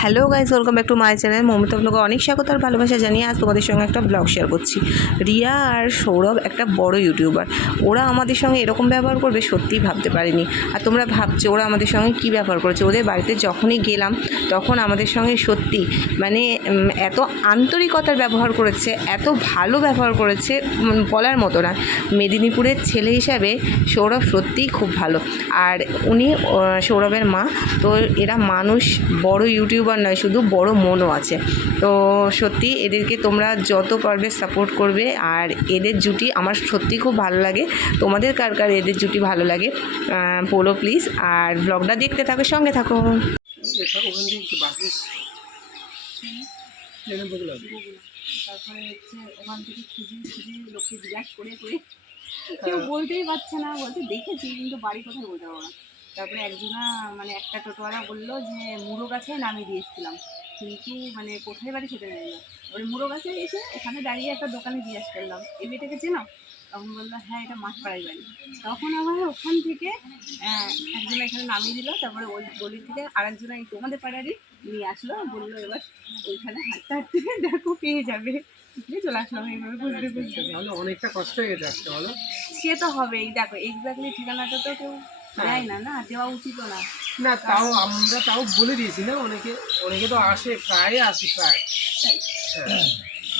Hello guys welcome back to my channel. Mamata আপনাকে অনেক স্বাগত আর ভালোবাসা জানিয়ে আজ তোমাদের সঙ্গে একটা ব্লগ শেয়ার করছি। রিয়া আর সৌরভ একটা বড় ইউটিউবার। ওরা আমাদের সঙ্গে এরকম ব্যবহার করবে, সত্যিই ভাবতে পারিনি। আর তোমরা ভাবছ, ওরা আমাদের সঙ্গে কী ব্যবহার করেছে? ওদের বাড়িতে যখনই গেলাম, তখন আমাদের সঙ্গে সত্যি মানে এত আন্তরিকতার ব্যবহার করেছে, এত ভালো ব্যবহার করেছে বলার মতো না। মেদিনীপুরের ছেলে হিসাবে সৌরভ সত্যিই খুব ভালো। আর উনি সৌরভের মা। তো এরা মানুষ, বড় ইউটিউবার নয়, শুধু বড় মনও আছে। তো সত্যি এদেরকে তোমরা যত পারবে সাপোর্ট করবে, আর এদের জুটি আমার সত্যি খুব ভালো লাগে। তোমাদের কার কার এদের জুটি ভালো লাগে? বলো প্লিজ আর ব্লগটা দেখতে থাকো, সঙ্গে থাকো। কেউ বলতেই পারছে না বলতে দেখেছি, কিন্তু বাড়ি কোথায় বলতে না। তারপরে একজনা মানে একটা টোটোওয়ালা বলল যে মুড়ো গাছে নামিয়ে দিয়ে এসেছিলাম। কিন্তু মানে কোথায় বাড়ি সেটা জানি না। ওই মুড়ো গাছে এসে এখানে দাঁড়িয়ে একটা দোকানে জিজ্ঞাসা করলাম এই মেয়েটাকে চেনো? তখন বলল হ্যাঁ এটা মাঠপাড়াই বাড়ি। তখন আমার ওখান থেকে একজন এখানে নামিয়ে দিল তারপরে ওই গলি থেকে আরেকজন এই তোমাদের পাড়ারই নিয়ে আসলো বলল এবার ওইখানে হাঁটতে হাঁটতে দেখো পেয়ে যাবে। চলে আসলাম এইভাবে বুঝতে অনেকটা কষ্ট হয়ে আজকে বলো। সে তো হবেই। দেখো এক্স্যাক্টলি ঠিকানাটা তো কেউ দেয় না না দেওয়া উচিত না। না তাও আমরা তাও বলে দিয়েছি না অনেকে অনেকে তো আসে প্রায় আসে প্রায়। হ্যাঁ।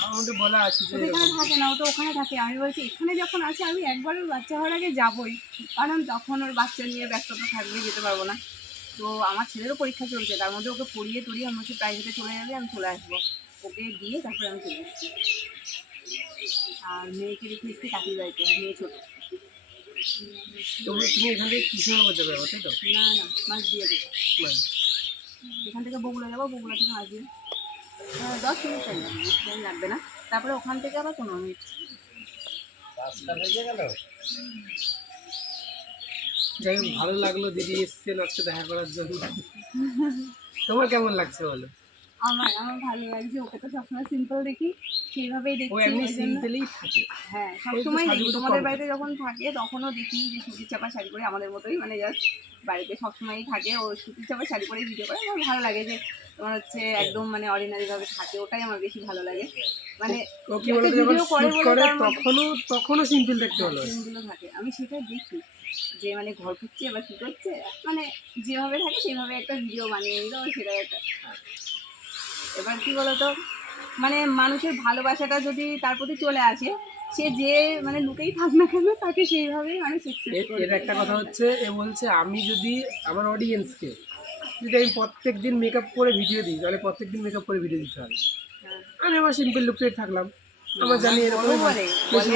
আমাদের বলা আছে যে ও এখানে থাকে না ও তো ওখানে থাকে। আমি বলছি এখানে যখন আছে আমি একবার ওর বাচ্চা হওয়ার আগে যাবই। কারণ তখন ওর বাচ্চা নিয়ে ব্যস্ততা থাকবে যেতে পারব না। তো আমার ছেলেরও পরীক্ষা চলছে তার মধ্যে ওকে পড়িয়ে টড়িয়ে আমি হচ্ছে প্রাইভেটে চলে যাবে আমি চলে আসব। ওকে দিয়ে তারপরে আমি চলে এসেছি। আর মেয়েকে রেখে এসেছি কাকির বাড়িতে মেয়ে ছোটো। তোমরা তুমি এখান থেকে কৃষ্ণনগর যাবে আবার তাই তো? না না মাছ দিয়ে দেবো। এখান থেকে বগুড়া যাব বগুড়া থেকে মাছ দিয়ে। দশ মিনিট টাইম লাগবে টাইম লাগবে না। তারপরে ওখান থেকে আবার পনেরো মিনিট। যাই হোক ভালো লাগল দিদি এসছেন আজকে দেখা করার জন্য। তোমার কেমন লাগছে বলো? আমার আমার ভালো লাগছে। ওকে তো সবসময় সিম্পল দেখি সেইভাবেই দেখছি ওই জন্য- থাকে। হ্যাঁ সবসময় দেখি। তোমাদের বাড়িতে যখন থাকে তখনও দেখি যে সুতির চাপা শাড়ি পরে আমাদের মতোই মানে জাস্ট বাড়িতে সবসময়ই থাকে। ও সুতির চাপা শাড়ি পরে ভিডিও করে আমার ভালো লাগে যে তোমার হচ্ছে একদম মানে অর্ডিনারি ভাবে থাকে ওটাই আমার বেশি ভালো লাগে। মানে ও কি বলতো একটা যখন video করে বলে মধ্যে- তখনও তখনও সিম্পল দেখতে ভালো সিনগুলো থাকে। আমি সেটা দেখি যে মানে ঘর খুঁজছে বা কী করছে মানে যেভাবে থাকে সেভাবে একটা ভিডিও বানিয়ে নিল সেটা একটা এবার কি বলতো? মানে মানুষের ভালোবাসাটা যদি তার প্রতি চলে আসে সে যে মানে লুকেই থাক না কেন তাকে সেইভাবেই মানুষ এর একটা কথা হচ্ছে এ বলছে আমি যদি আমার অডিয়েন্সকে যদি আমি প্রত্যেক দিন মেকআপ করে ভিডিও দিই তাহলে প্রত্যেক দিন মেকআপ করে ভিডিও দিতে হবে। হ্যাঁ। আমি আমার সিম্পল লুকটাই থাকলাম। আমার জানি এরকম বেশি।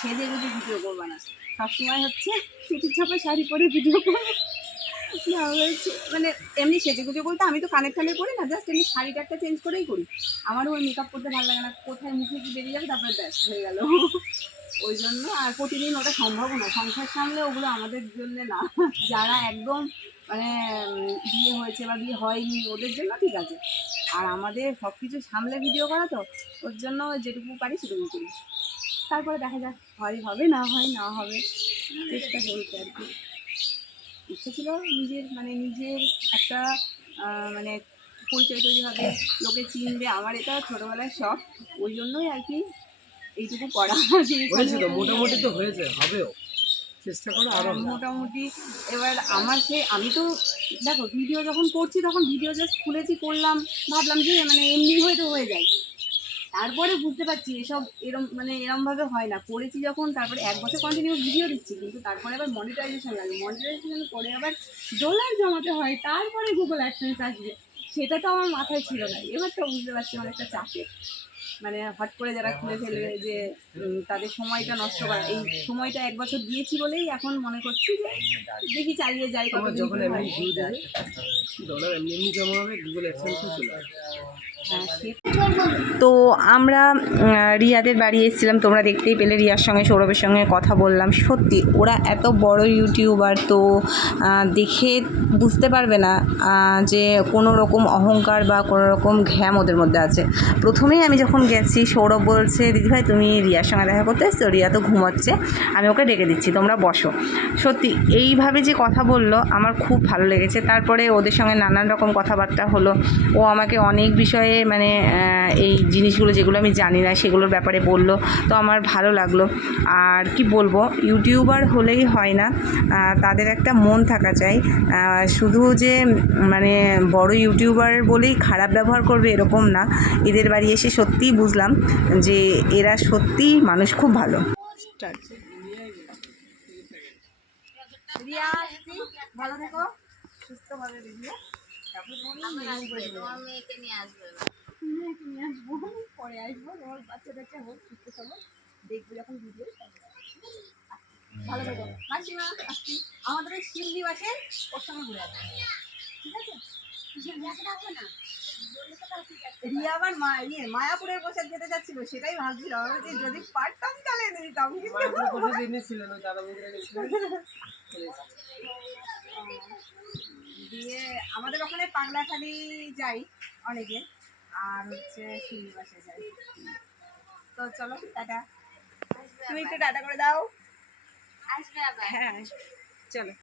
সেজে গুজে ভিডিও করবে না। সবসময় হচ্ছে সুতির ছাপা শাড়ি পরে ভিডিও করবে। মানে এমনি সেজে গুজে বলতে আমি তো কানের কানে করি না জাস্ট এমনি শাড়িটা একটা চেঞ্জ করেই করি। আমারও ওই মেকআপ করতে ভালো লাগে না, কোথায় মুখে কি বেরিয়ে যাবে, তারপরে ব্যাস, হয়ে গেল। ওই জন্য আর প্রতিদিন ওটা সম্ভব না, সংসার সামলে ওগুলো আমাদের জন্য না। যারা একদম মানে বিয়ে হয়েছে বা বিয়ে হয়নি, ওদের জন্য ঠিক আছে। আর আমাদের সব কিছু সামলে ভিডিও করা তো, ওর জন্য যেটুকু পারি সেটুকু করি। তারপরে দেখা যাক, হয় হবে, না হয়, না হবে, চেষ্টা চলছে আর কি। ইচ্ছে ছিল নিজের মানে নিজের একটা মানে পরিচয় তৈরি হবে। লোকে চিনবে আমার এটা ছোটোবেলার শখ। ওই জন্যই আর কি এইটুকু করা। মোটামুটি তো হয়েছে হবেও। চেষ্টা করো আরও হ্যাঁ, মোটামুটি এবার আমার সে আমি তো দেখো ভিডিও যখন করছি তখন ভিডিও জাস্ট খুলেছি করলাম ভাবলাম যে মানে এমনি হয়তো হয়ে যায়। তারপরে বুঝতে পারছি এসব এরম মানে এরমভাবে হয় না। করেছি যখন তারপরে এক বছর কন্টিনিউ ভিডিও দিচ্ছি কিন্তু তারপরে আবার মনিটাইজেশন লাগে মনিটাইজেশন করে আবার ডলার জমাতে হয় তারপরে গুগল অ্যাডসেন্স আসবে। সেটা তো আমার মাথায় ছিল না। এবার তো বুঝতে পারছি অনেকটা চাপের মানে হট করে যারা খুলে ফেলবে যে তাদের সময়টা নষ্ট করা। এই সময়টা এক বছর দিয়েছি বলেই এখন মনে করছি যে দেখি চালিয়ে যাই কতদিন যখন এমনি। ভিউ দেবে ডলার এমনি এমনি জমা হবে গুগল অ্যাডসেন্সও চলে আসবে। হ্যাঁ সে তো আমরা রিয়াদের বাড়ি এসেছিলাম। তোমরা দেখতেই পেলে রিয়ার সঙ্গে, সৌরভের সঙ্গে কথা বললাম। সত্যি, ওরা এত বড় ইউটিউবার তো দেখে বুঝতে পারবে না যে কোনো রকম অহংকার বা কোনো রকম ঘ্যাম ওদের মধ্যে আছে। প্রথমেই আমি যখন গেছি, সৌরভ বলছে দিদিভাই তুমি রিয়ার সঙ্গে দেখা করতে এসছো? রিয়া তো ঘুমাচ্ছে। আমি ওকে ডেকে দিচ্ছি, তোমরা বসো। সত্যি, এইভাবে যে কথা বলল, আমার খুব ভালো লেগেছে। তারপরে ওদের সঙ্গে নানান রকম কথাবার্তা হলো। ও আমাকে অনেক বিষয়ে মানে এই জিনিসগুলো যেগুলো আমি জানি না সেগুলোর ব্যাপারে বলল। তো আমার ভালো লাগল। আর কি বলব ইউটিউবার হলেই হয় না। তাদের একটা মন থাকা চাই। শুধু যে মানে বড় ইউটিউবার বলেই খারাপ ব্যবহার করবে এরকম না। এদের বাড়ি এসে সত্যিই বুঝলাম যে এরা সত্যিই মানুষ খুব ভালো। রিয়া আসছি। ভালো থেকো। সুস্থভাবে নিয়ে আসবে। পরে আসব তোমার বাচ্চা টাচ্চা হোক সুস্থ সবল দেখব যখন ভিডিও ভালো থেকো। মাসিমা আসছি আমাদের ওই শিল্লি বাসে ওর সঙ্গে ঘুরে আসব ঠিক আছে? রিয়া আবার মা ইয়ে মায়াপুরের পোশাক যেতে যাচ্ছিল সেটাই ভাবছিল। আমি বলছি যদি পারতাম তাহলে এনে দিতাম দিয়ে আমাদের ওখানে পাগলাখালি যাই অনেকে। আর হচ্ছে শিলিবাসে যাই তো চলো টাটা। তুমি একটু টাটা করে দাও। আসবে আবার। হ্যাঁ চলো।